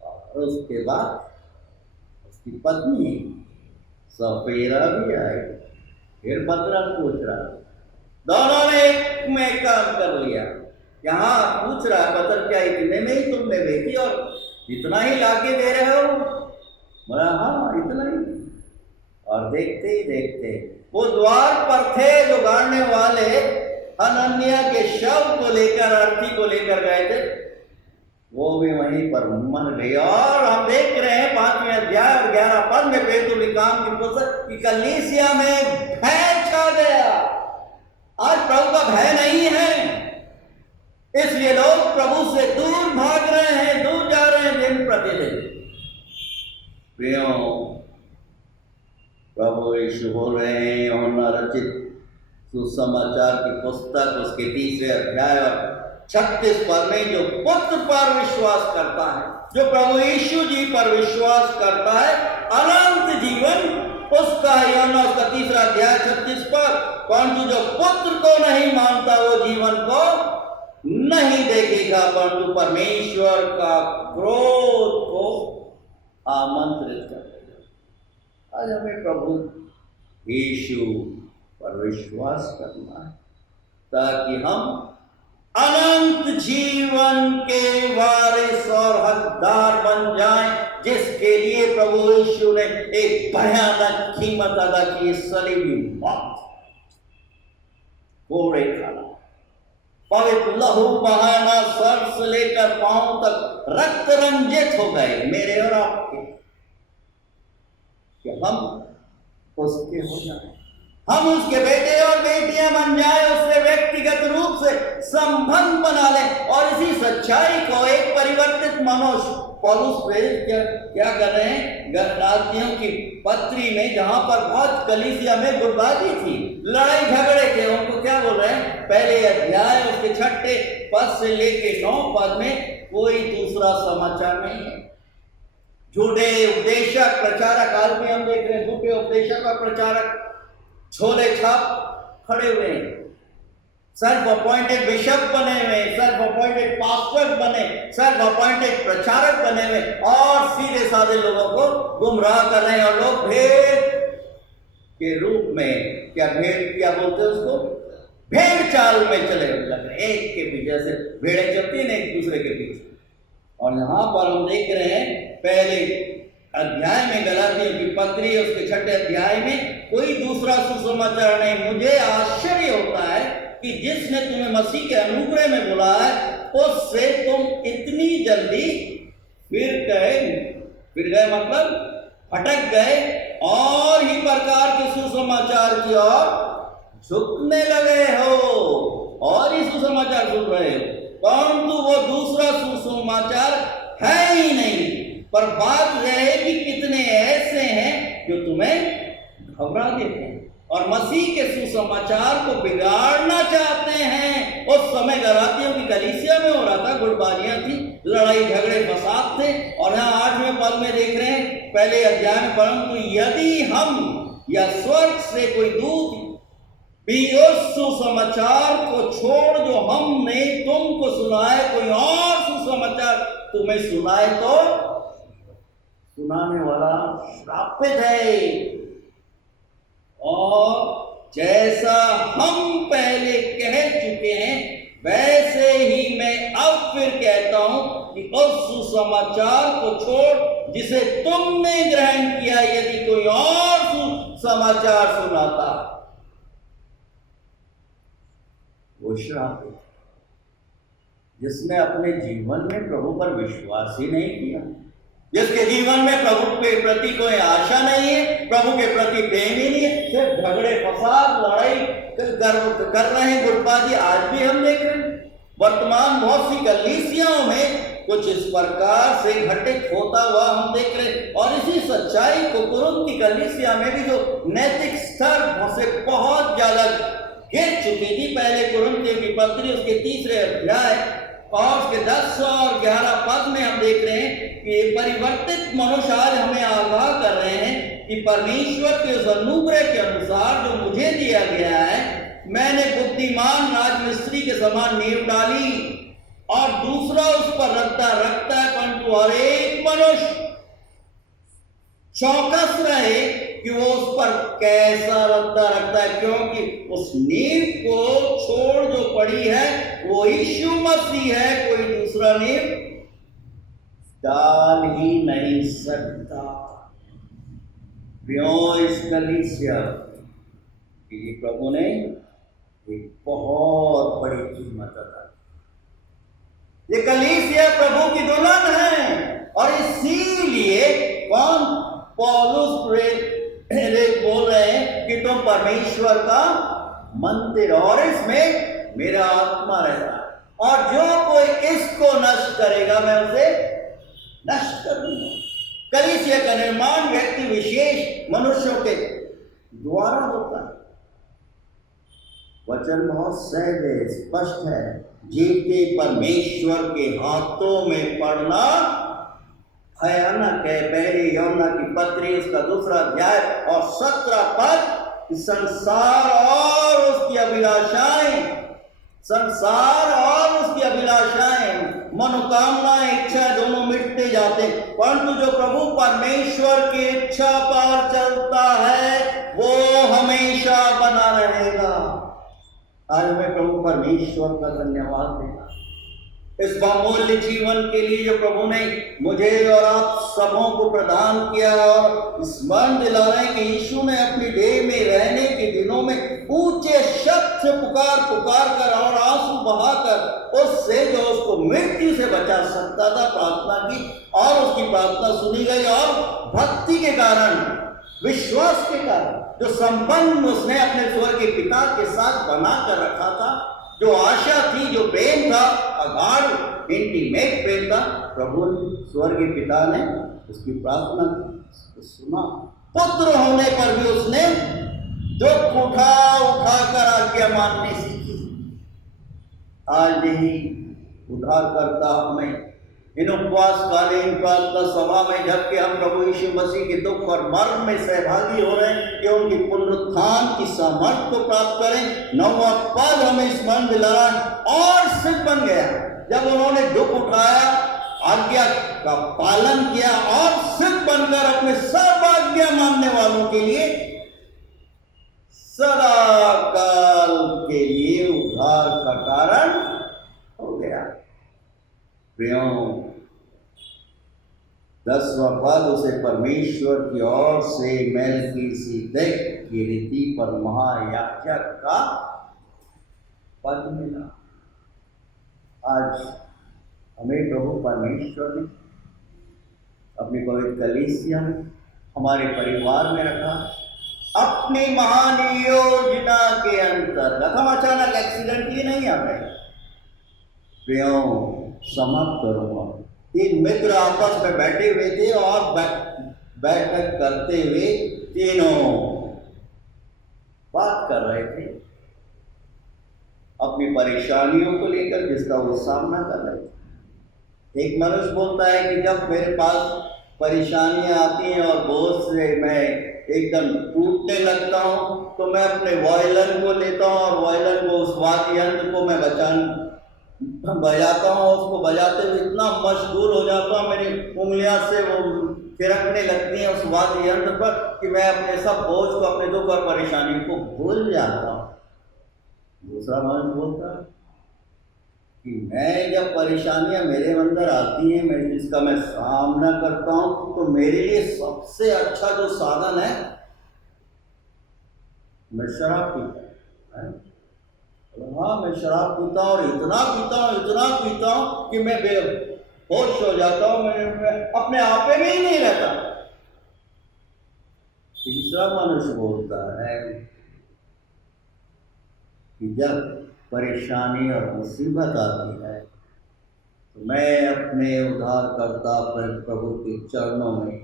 और उसके बाद उसकी पत्नी सफेरा भी आई। फिर पतरस पूछ रहा, दोनों ने एक में काम कर लिया। यहाँ पूछ रहा पतरस, क्या इतने में ही तुमने बेची और इतना ही लाके दे रहे हो? बोला, हाँ इतना ही। और देखते ही देखते वो द्वार पर थे जो गाड़ने वाले हनन्याह के शव को लेकर, अर्थी को लेकर गए थे, वो भी वहीं पर मर गई। और हम देख रहे हैं 5वें अध्याय और 11 पद में पेतुल काम की पुस्तक की कलीसिया में भय छा गया। आज प्रभु का भय नहीं है, इसलिए लोग प्रभु से दूर भाग रहे हैं, दूर जा रहे हैं दिन प्रतिदिन। प्रभु यीशु बोल रहे हैं यूहन्ना रचित सुसमाचार की पुस्तक उसके 3 अध्याय और 36 पद में, जो पुत्र पर विश्वास करता है, जो प्रभु यीशु जी पर विश्वास करता है, अनंत जीवन उसका है। यूहन्ना उसका 3 अध्याय 36 पद। परंतु जो पुत्र को नहीं मानता वो जीवन को नहीं देखेगा, परंतु परमेश्वर का क्रोध को आमंत्रित करेगा। आज हमें प्रभु यीशु पर विश्वास करना है ताकि हम अनंत जीवन के वारिस और हकदार बन जाएं, जिसके लिए प्रभु यीशु ने एक भयानक कीमत अदा की, सलीबी मौत, कोड़े खाना, पवित्र लहू बहाना, सर से लेकर पांव तक रक्त रंजित हो गए मेरे और आपके, कि हम उसके हो जाए, हम उसके बेटे और बेटियां बन जाए, उससे व्यक्तिगत रूप से संबंध बना लें। और इसी सच्चाई को एक परिवर्तित मनुष्य पौलुस प्रेरित क्या कर रहे हैं, गलातियों की पत्री में, जहां पर बहुत कलीसिया में गुटबाजी थी, लड़ाई झगड़े थे, उनको क्या बोल रहे हैं, पहले अध्याय उसके 6 पद से लेके 9 पद में कोई दूसरा समाचार नहीं है। झूठे उपदेशक प्रचारक, आज भी हम देख रहे हैं झूठे उपदेशक और प्रचारक छोले छाप खड़े हुए हैं, सेल्फ अपॉइंटेड बिशप बने हुए, सेल्फ अपॉइंटेड पास्टर बने, सेल्फ अपॉइंटेड प्रचारक बने हुए, और सीधे साधे लोगों को गुमराह कर रहे हैं। और लोग भेड़ के रूप में, क्या बोलते हैं उसको, भेड़ चाल में चले लगे, एक के पीछे से भेड़ें चलती हैं एक दूसरे के पीछे। और यहाँ पर हम देख रहे हैं पहले अध्याय में गलातियों की पत्री, उसके 6 अध्याय में कोई दूसरा सुसमाचार नहीं। मुझे आश्चर्य होता है कि जिसने तुम्हें मसीह के अनुग्रह में बुलाया है, उससे तुम इतनी जल्दी फिर गए मतलब भटक गए, और ही प्रकार के सुसमाचार की ओर झुकने लगे हो, और ही सुसमाचार सुन रहे हो, परंतु वो दूसरा सुसमाचार है ही नहीं। पर बात यह है कि कितने ऐसे हैं जो तुम्हें घबरा देते हैं और मसीह के सुसमाचार को बिगाड़ना चाहते हैं। उस समय गलातियों की कलीसिया में हो रहा था, गुटबाजियां थी, लड़ाई झगड़े फसाद थे। और यहाँ 8वें पद में देख रहे हैं पहले अध्याय में, परंतु यदि हम या स्वर्ग से कोई दूत भी उस सुसमाचार को छोड़ जो हमने तुमको सुनाए, कोई और सुसमाचार तुम्हें सुनाए, तो सुनाने वाला श्रापित है। और जैसा हम पहले कह चुके हैं, वैसे ही मैं अब फिर कहता हूं कि उस सुसमाचार को छोड़ जिसे तुमने ग्रहण किया, यदि कोई और सुसमाचार सुनाता, वो श्रापित है। जिसने अपने जीवन में प्रभु पर विश्वास ही नहीं किया, जिसके जीवन में प्रभु के प्रति कोई आशा नहीं है, प्रभु के प्रति प्रेम ही नहीं है, सिर्फ झगड़े फसाद लड़ाई कर रहे हैं, गुटबाजी आज भी हम देख रहे हैं। वर्तमान बहुत सी कलीसियाओं में कुछ इस प्रकार से घटित होता हुआ हम देख रहे हैं। और इसी सच्चाई को कुरिन्थ की कलीसिया में भी, जो नैतिक स्तर से बहुत ज्यादा गिर चुकी थी, पहले कुरिन्थियों की पत्री उसके 3 अध्याय और उसके 10 और 11 पद में हम देख रहे हैं कि ये परिवर्तित मनुष्य आज हमें आगाह कर रहे हैं कि परमेश्वर के उस अनुग्रह के अनुसार जो मुझे दिया गया है, मैंने बुद्धिमान राजमिस्त्री के समान नींव डाली और दूसरा उस पर रखता है, परंतु हर एक मनुष्य चौकस रहे कि वो उस पर कैसा रखता है, क्योंकि उस नींव को छोड़ जो पड़ी है वो यीशु मसीह है, कोई दूसरा नींव डाल ही नहीं सकता। इस कलीसिया कि प्रभु ने एक बहुत बड़ी कीमत अदा की। ये कलीसिया प्रभु की दुल्हन है और इसीलिए कौन पौलुस प्रेरित बोल रहे हैं कि तुम परमेश्वर का मंदिर और इसमें मेरा आत्मा रहता है और जो कोई इसको नष्ट करेगा मैं उसे नष्ट कर दूंगा। कलीसिया का निर्माण व्यक्ति विशेष मनुष्यों के द्वारा होता है। वचन बहुत सहज है, स्पष्ट है। जीवते परमेश्वर के हाथों में पड़ना भयानक है। पहले यूहन्ना की पत्री उसका 2 अध्याय और 17 पद, संसार और उसकी अभिलाषाएं, मनोकामनाएं, इच्छा दोनों मिटते जाते, परंतु जो प्रभु परमेश्वर की इच्छा पर चलता है वो हमेशा बना रहेगा। आज मैं प्रभु परमेश्वर का धन्यवाद देना इस बहुमूल्य जीवन के लिए जो प्रभु ने मुझे और आप सबों को प्रदान किया, और स्मरण दिला रहे हैं कि यीशु ने अपनी देह में रहने के दिनों में ऊंचे शब्द से पुकार कर और आंसू बहाकर उससे जो उसको मृत्यु से बचा सकता था प्रार्थना की, और उसकी प्रार्थना सुनी गई और भक्ति के कारण, विश्वास के कारण जो संबंध उसने अपने स्वर्ग के पिता के साथ बना कर रखा था, जो आशा थी, जो प्रेम था, अगाध इंटीमेट प्रेम था, प्रभु स्वर्गीय पिता ने उसकी प्रार्थना सुना। पुत्र होने पर भी उसने दुख उठा कर आज्ञा मानने सीखी। आज यही उद्धारकर्ता हमें इन उपवास कालीन प्रार्थना सभा में, जबकि हम प्रभु यीशु मसीह के दुख और मरण में सहभागी हो रहे हैं, कि उनकी पुनरुत्थान की सामर्थ को प्राप्त करें। 9वां पद हमें स्मरण दिला रहा है, और सिद्ध बन गया जब उन्होंने दुख उठाया, आज्ञा का पालन किया और सिद्ध बनकर अपने सब आज्ञा मानने वालों के लिए सदा काल के लिए उद्धार का कारण हो गया। 10वां पद, उसे परमेश्वर की ओर से मेल्कीसेदेक की रीति पर महायाजक का पद मिला। आज हमें प्रभु परमेश्वर ने अपनी पवित्र कलीसिया में, हमारे परिवार में रखा। अपनी महान योजना के अंतर्गत हम अचानक एक्सीडेंटली नहीं आ गए। समाप्त करूंगा। 3 मित्र आपस में बैठे हुए थे और बैठक करते हुए तीनों बात कर रहे थे अपनी परेशानियों को लेकर, जिसका वो सामना कर रहे थे। एक मनुष्य बोलता है कि जब मेरे पास परेशानियां आती हैं और बोझ से मैं एकदम टूटने लगता हूं, तो मैं अपने वायलिन को लेता हूं और वायलिन को, उस वाद्य यंत्र को मैं बजाता हूँ। उसको बजाते हुए इतना मशगूल हो जाता हूँ, मेरी उंगलियां से वो थिरकने लगती हैं उस वाद्य यंत्र पर, कि मैं अपने सब बोझ को, अपने दुख और परेशानी को भूल जाता हूँ। दूसरा मनुष्य बोलता है कि मैं जब परेशानियां मेरे अंदर आती हैं, मैं जिसका मैं सामना करता हूँ, तो मेरे लिए सबसे अच्छा जो साधन है, मैं शराब पीता हूँ। हाँ, मैं शराब पीता हूँ और इतना पीता हूँ कि मैं बेहोश हो जाता हूँ, मैं अपने आप में ही नहीं रहता। तीसरा मनुष्य बोलता है कि जब परेशानी और मुसीबत आती है, तो मैं अपने उद्धारकर्ता प्रभु के चरणों में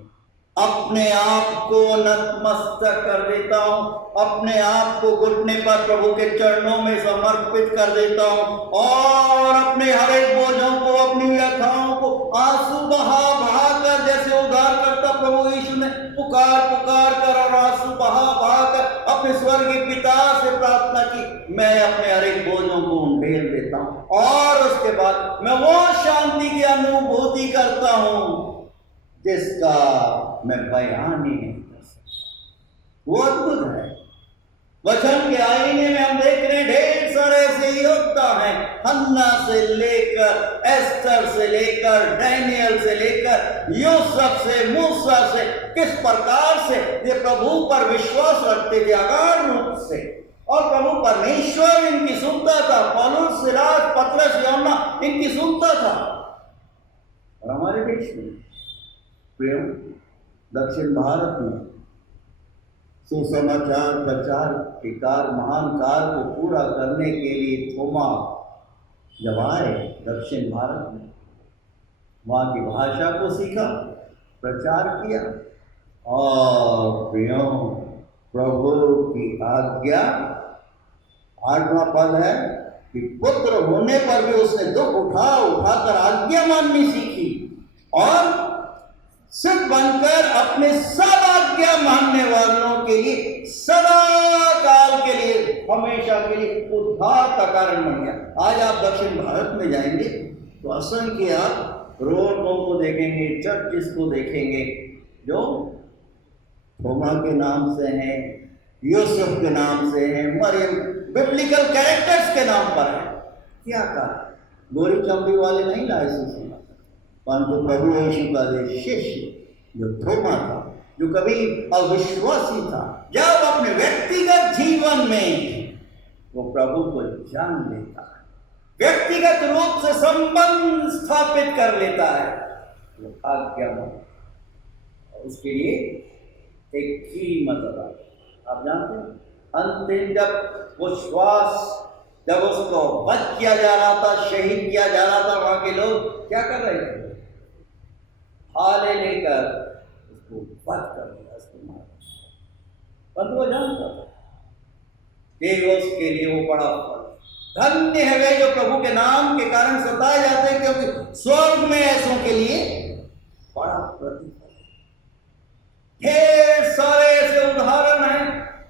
अपने आप को नतमस्तक कर देता हूँ, अपने आप को घुटने पर प्रभु के चरणों में समर्पित कर देता हूँ और अपने हर एक बोझों को, अपनी व्यथाओं को आंसू बहा बहा कर, जैसे उद्धारकर्ता प्रभु यीशु ने पुकार पुकार कर और आंसू बहा बहा कर अपने स्वर्गीय पिता से प्रार्थना की, मैं अपने हर एक बोझों को उंडेल देता हूँ और उसके बाद मैं वो शांति की अनुभूति करता हूँ जिसका मैं बयान ही नहीं कर सकता। वो अद्भुत है। वचन के आईने में हम देख रहे हैं ढेर सारे ऐसे योद्धा हैं, हन्ना से लेकर, एस्तर से लेकर, डैनियल से लेकर, यूसुफ से, मूसा से, किस प्रकार से ये प्रभु पर विश्वास रखते थे अगाध रूप से, और प्रभु परमेश्वर इनकी सुनता था। पौलुस, सिलास, पतरस, यूहन्ना इनकी सुनता था। और हमारे देश में प्रेम दक्षिण भारत में सुसमाचार प्रचार के कार्य, महान कार्य को पूरा करने के लिए थोमा जब आए दक्षिण भारत में, वहाँ की भाषा को सीखा, प्रचार किया और प्रियो प्रभु की आज्ञा, 8वां पद है कि पुत्र होने पर भी उसने दुख उठाकर आज्ञा माननी सीखी और सिद्ध बनकर अपने सब आज्ञा मानने वालों के लिए सदा काल के लिए, हमेशा के लिए उद्धार का कारण बन गया। आज आप दक्षिण भारत में जाएंगे तो असंख्य आप रोडों को देखेंगे, चर्चिस को देखेंगे जो थोमा के नाम से हैं, यूसुफ के नाम से हैं, मरियम, बिब्लिकल कैरेक्टर्स के नाम पर है। क्या कहा? गोरी चमड़ी वाले नहीं लाए सुसमाचार, परंतु प्रभु यीशु का शिष्य जो थोमा था, जो कभी अविश्वासी था, जब अपने व्यक्तिगत जीवन में वो प्रभु को जान लेता है, व्यक्तिगत रूप से संबंध स्थापित कर लेता है, वो आज्ञा मानता। उसके लिए एक कीमत अदा, आप जानते हैं, अंतिम जब वो श्वास, जब उसको वध किया जा रहा था, शहीद किया जा रहा था, वहां के लोग क्या कर रहे थे? हाले लेकर उसको वध कर दिया, उसको मार। पर वो जानता था कि उसके लिए वो बड़ा फल। धन्य है वे जो प्रभु के नाम के कारण सताए जाते हैं, क्योंकि स्वर्ग में ऐसों के लिए बड़ा प्रतिफल। ढेर सारे ऐसे उदाहरण हैं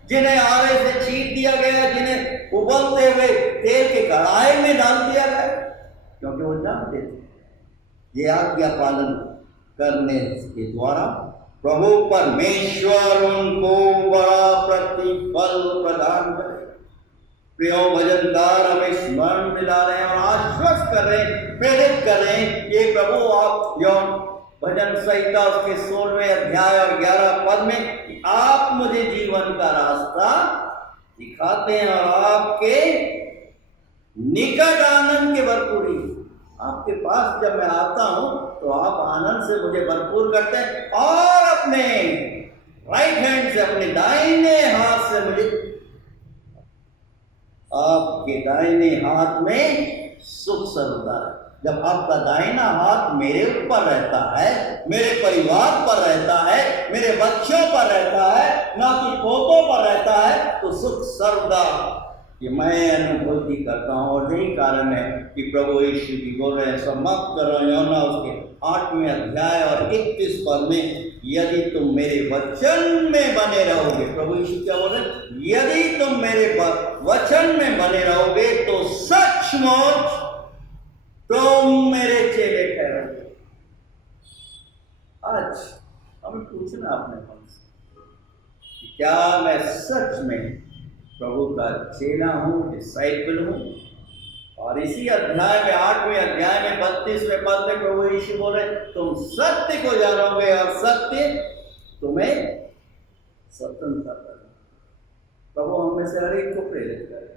जिन्हें आरे से छीन दिया गया, जिन्हें उबलते हुए तेल के कढ़ाई में डाल दिया गया, क्योंकि वो जानते थे ये आज्ञा पालन करने के द्वारा प्रभु परमेश्वर उनको बड़ा प्रतिफल प्रदान करे। प्रिय भजनकार हमें स्मरण दिला रहे हैं और आश्वस्त कर रहे हैं, प्रेरित कर रहे हैं कि प्रभु आप यौन भजन संहिता उसके 16वें अध्याय और 11 पद में कि आप मुझे जीवन का रास्ता दिखाते हैं और आपके निकट आनंद के भरपूरी। आपके पास जब मैं आता हूं तो आप आनंद से मुझे भरपूर करते हैं और अपने राइट हैंड से, अपने दाहिने हाथ से मुझे, आपके दाहिने हाथ में सुख सर्वदा। जब आपका दाहिना हाथ मेरे ऊपर रहता है, मेरे परिवार पर रहता है, मेरे बच्चों पर रहता है, ना कि पोतों पर रहता है, तो सुख सर्वदा कि मैं अनुभूति करता हूँ। और यही कारण है कि प्रभु यीशु जी बोल रहे हैं, समाप्त कर रहे हैं ना उसके 8वें अध्याय और 31 पद में, यदि तुम मेरे वचन में बने रहोगे। प्रभु यीशु क्या बोल रहे हैं? यदि तुम मेरे वचन में बने रहोगे तो सचमुच तुम मेरे चेले ठहरोगे। आज हमें पूछना अपने मन से, क्या मैं सच में प्रभु का चेला हूँ, डिसाइपल हूँ? और इसी अध्याय में 8वें अध्याय में 32वें पद में प्रभु यीशु बोले, तुम सत्य को जानोगे और सत्य तुम्हें स्वतंत्र करेगा। प्रभु हम में से हर एक को प्रेरित करे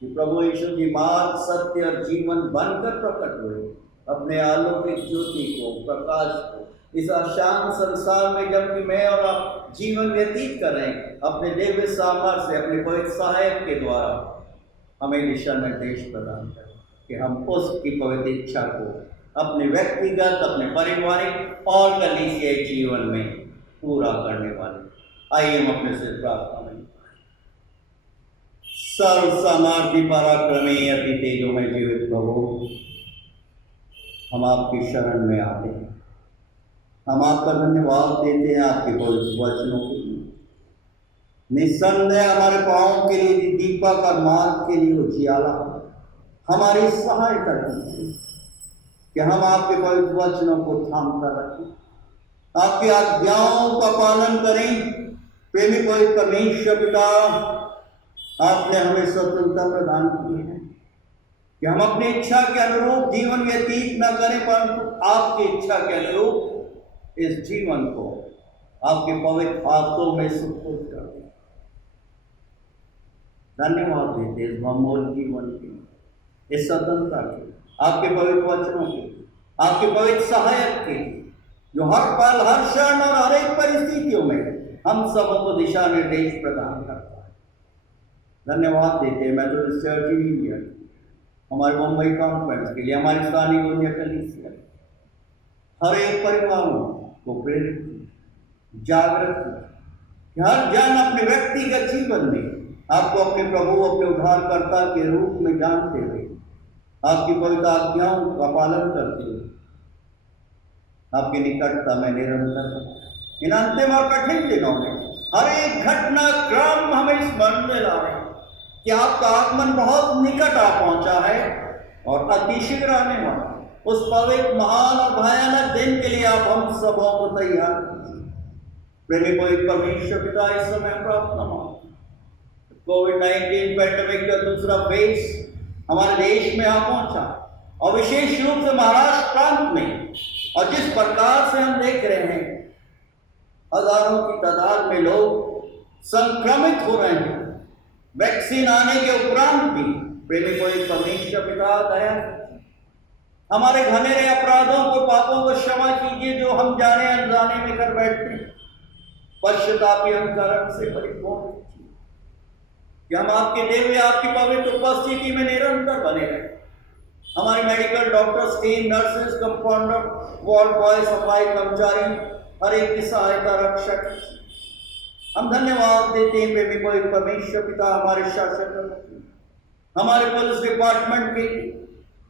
कि प्रभु यीशु जी मार्ग, सत्य और जीवन बनकर प्रकट हुए, अपने अलौकिक ज्योति को, प्रकाश को इस अशांत संसार में जबकि मैं और आप जीवन व्यतीत कर रहे हैं, अपने दिव्य सामर्थ्य से, अपने पवित्र सहायक के द्वारा हमें दिशा निर्देश प्रदान करें कि हम उसकी पवित्र इच्छा को अपने व्यक्तिगत, अपने पारिवारिक और कलीसियाई जीवन में पूरा करने वाले। आइए हम अपने से प्रार्थना में। सर्व सामर्थ्य पराक्रमी अति तेजोमय जीवित प्रभु, हम आपकी शरण में आते हैं। हम आपका धन्यवाद देते हैं आपके पवित्र वचनों के लिए। निस्संदेह हमारे पाँव के लिए दीपक और मार्ग के लिए उजियाला हमारी सहायता कीजिए कि हम आपके पवित्र वचनों को थाम कर रखें, आपकी आज्ञाओं का पालन करें। प्रेमी पवित्र परमेश्वर पिता, आपने हमें स्वतंत्रता प्रदान की है कि हम अपनी इच्छा के अनुरूप जीवन व्यतीत न करें, परंतु आपकी इच्छा के अनुरूप इस जीवन को आपके पवित्र हाथों में सुपुर्द कर दें। धन्यवाद देते इस बहुमूल्य जीवन के, इस स्वतंत्रता के, आपके पवित्र वचनों के, आपके पवित्र सहायक के, जो हर पल, हर क्षण और हर एक परिस्थितियों में हम सबको दिशा निर्देश प्रदान करता है। धन्यवाद देते हैं। मैं तो इंडिया, हमारे मुंबई कॉन्फ्रेंस के लिए, हमारी स्थानीय दुनिया कलीसिया, हर एक परिवारों को प्रेरित, जागृत, हर जन अपने व्यक्तिगत जीवन में आपको अपने प्रभु, अपने उद्धारकर्ता के रूप में जानते हुए, आपकी पवित्र आज्ञाओं का पालन करते हुए आपकी निकटता में निरंतर इन अंतिम और कठिन दिनों में हर एक घटना क्रम हमें स्मरण में ला रहे हैं कि आपका आगमन बहुत निकट आ पहुंचा है और अतिशीघ्र आने वाला उस पवित्र, महान और भयानक दिन के लिए आप हम सबों को तैयार कीजिए। प्रेमी पवित्र परमेश्वर पिता, इस समय प्रार्थना मांगते हैं, कोविड-19 पैंडेमिक का दूसरा फेज हमारे देश में आ पहुंचा और विशेष रूप से महाराष्ट्र प्रांत में, और जिस प्रकार से हम देख रहे हैं हजारों की तादाद में लोग संक्रमित हो रहे हैं, वैक्सीन आने के उपरांत भी प्रेमी पवित्र परमेश्वर पिता, दया हमारे घनेरे अपराधों को, पापों को क्षमा कीजिए जो हम जाने अनजाने में कर बैठते हैं। पश्चातापी अंतरंग से परिपूर्ण कीजिए कि हम आपके दिव्य, आपकी पवित्र उपस्थिति में निरंतर बने रहें। हमारे medical doctors, team, nurses, compounder, ward boy, सफाई कर्मचारी, हर एक की सहायता, रक्षा कीजिए। हम धन्यवाद देते हैं प्रेमी पवित्र परमेश्वर पिता, हमारे शासन, हमारे पुलिस डिपार्टमेंट के,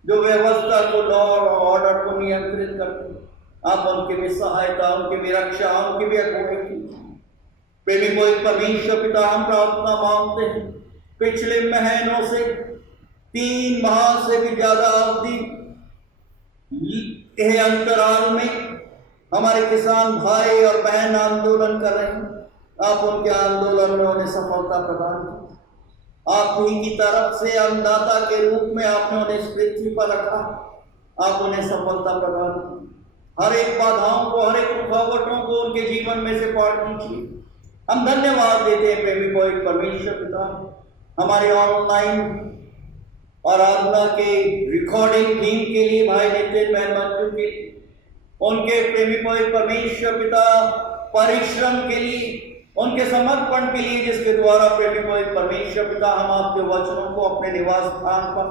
जो व्यवस्था को, लॉ और ऑर्डर को नियंत्रित करते हैं। आप उनकी भी सहायता, उनकी भी रक्षा, उनकी भी अगुवाई कीजिए। प्रेमी पवित्र परमेश्वर पिता, हम प्रार्थना मांगते हैं, पिछले महीनों से 3 माह से भी ज्यादा अवधि यह अंतराल में हमारे किसान भाई और बहन आंदोलन कर रहे हैं। आप उनके आंदोलन में उन्हें सफलता प्रदान की। आप ही की तरफ से अन्नदाता के रूप में आपने उन्हें इस पृथ्वी पर रखा, आप उन्हें सफलता प्रदान की। हर एक बाधाओं को, हर एक रुकावटों को उनके जीवन में से पार कीजिए। हम धन्यवाद देते हैं प्रेमी पवित्र परमेश्वर पिता, हमारे ऑनलाइन आराधना के रिकॉर्डिंग टीम के लिए, भाई नितिन मेहमान के लिए, उनके प्रेमी पवित्र परमेश्वर पिता परिश्रम के लिए, उनके समर्पण के लिए, जिसके द्वारा प्रेमी पवित्र परमेश्वर पिता हम आपके वचनों को अपने निवास स्थान पर,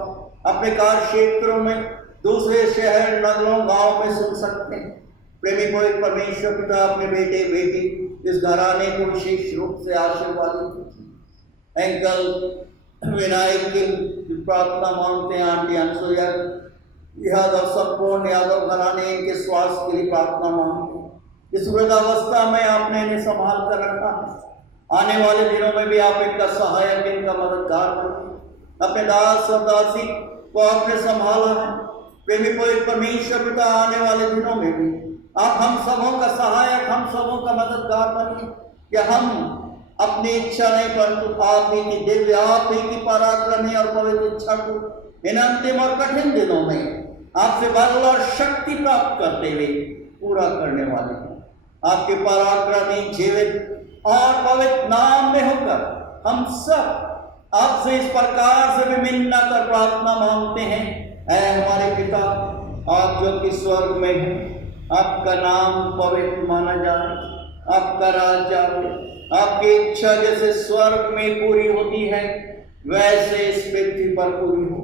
अपने कार्य क्षेत्रों में, दूसरे शहर, नगरों, गांव में सुन सकते हैं। प्रेमी पवित्र परमेश्वर पिता अपने बेटे बेटी इस घराने को विशेष रूप से आशीर्वादित कीजिए। एंकल विनायक की प्रार्थना मांगते हैं, आंटी अनसुया यादव, संपूर्ण यादव घराने, इनके स्वास्थ्य के लिए प्रार्थना मांगते हैं। इस वृद्धावस्था में आपने इन्हें संभाल कर रखा है, आने वाले दिनों में भी आप इनका सहायक, इनका मददगार करें। अपने दास और दासी को आपने संभाला है। प्रेमी पवित्र परमेश्वर पिता, आने वाले दिनों में भी आप हम सबों का सहायक, हम सबों का मददगार बनिए कि हम अपनी इच्छा नहीं, परंतु आप ही की दिव्य, आप ही की पराक्रमी और पवित्र इच्छा को इन अंतिम और कठिन दिनों में आपसे बल और शक्ति प्राप्त करते हुए पूरा करने वाले हैं। आपके पराक्रमी, जीवित और पवित्र नाम में होकर हम सब आपसे इस प्रकार से भी मिलना कर प्रार्थना मांगते हैं। ऐ हमारे पिता, आप जो कि स्वर्ग में हैं, आपका नाम पवित्र माना जाए, आपका राज्य आए, आपकी इच्छा जैसे स्वर्ग में पूरी होती है वैसे इस पृथ्वी पर पूरी हो।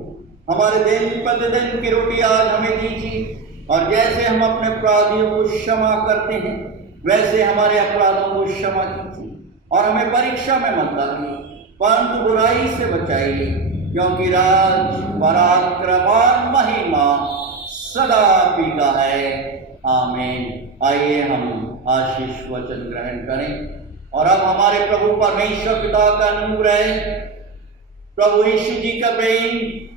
हमारे दिन प्रतिदिन की रोटी आज हमें दीजिए, और जैसे हम अपने अपराधियों को क्षमा करते हैं वैसे हमारे अपराधों को क्षमा कीजिए और हमें परीक्षा में मत डालिए, परंतु बुराई से बचाइए, क्योंकि राज, पराक्रम और महिमा सदा आपकी का है। आमीन। आइए हम आशीष वचन ग्रहण करें। और अब हमारे प्रभु परमेश्वर पिता का अनुग्रह, प्रभु यीशु जी का प्रेम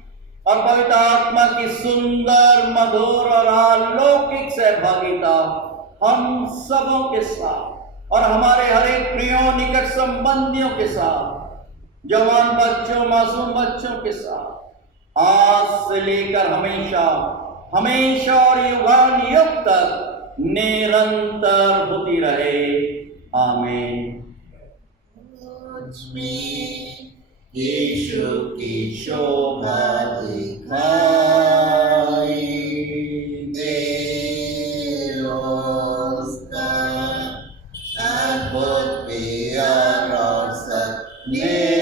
और पवित्र आत्मा की सुंदर, मधुर और अलौकिक सहभागिता हम सबों के साथ और हमारे हर एक प्रियों, निकट संबंधियों के साथ, जवान बच्चों, मासूम बच्चों के साथ आज से लेकर हमेशा हमेशा और युगान युग तक निरंतर होती रहे। आमीन। यीशु की शोभा दिखाई दे, उसका अद्भुत प्यार और सत्य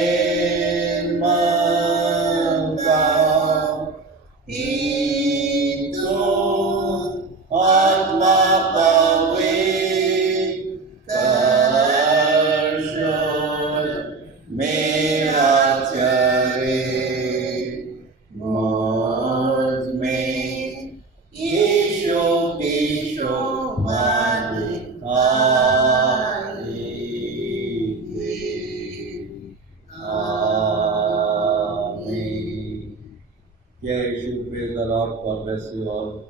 Praise the Lord. God bless you all.